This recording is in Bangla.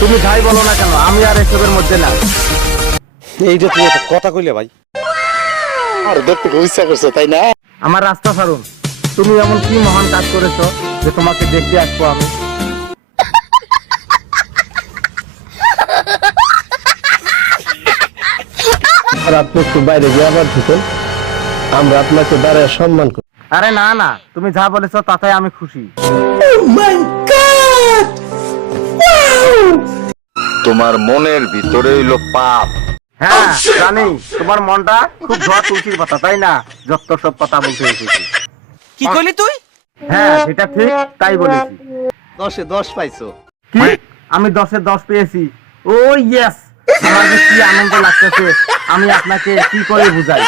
তুমি যাই বলো না কেন, আমি আর এসবের মধ্যে না। এইটা তুই একটা কথা কইলে ভাই। আর দেখতে খুব ইচ্ছা করছে তাই না? আমার রাস্তা ছাড়ুন। তুমি এমন কি মহান কাজ করেছো যে তোমাকে দেখতে আসবো আমি? আর আপনি একটু বাইরে গিয়ে আবার ঢুকেন, আমরা আপনাকে দাঁড়ায় সম্মান করি। আরে না না, তুমি যা বলেছো তাতে আমি খুশি। তোমার মনের ভিতরে হইলো পাপ। হ্যাঁ জানি, তোমার মনটা খুব ধোয়া তুলসীর পাতা, তাই না? যত সব কথা বলতে এসেছি। কি কইলি তুই? হ্যাঁ সেটা ঠিক, তাই বলেছি। 10-এ 10 পাইছো। কি? আমি 10-এ 10 পেয়েছি? ও ইয়েস! আমার যে কি আনন্দ লাগতেছে, আমি আপনাকে কি করে বুঝাই।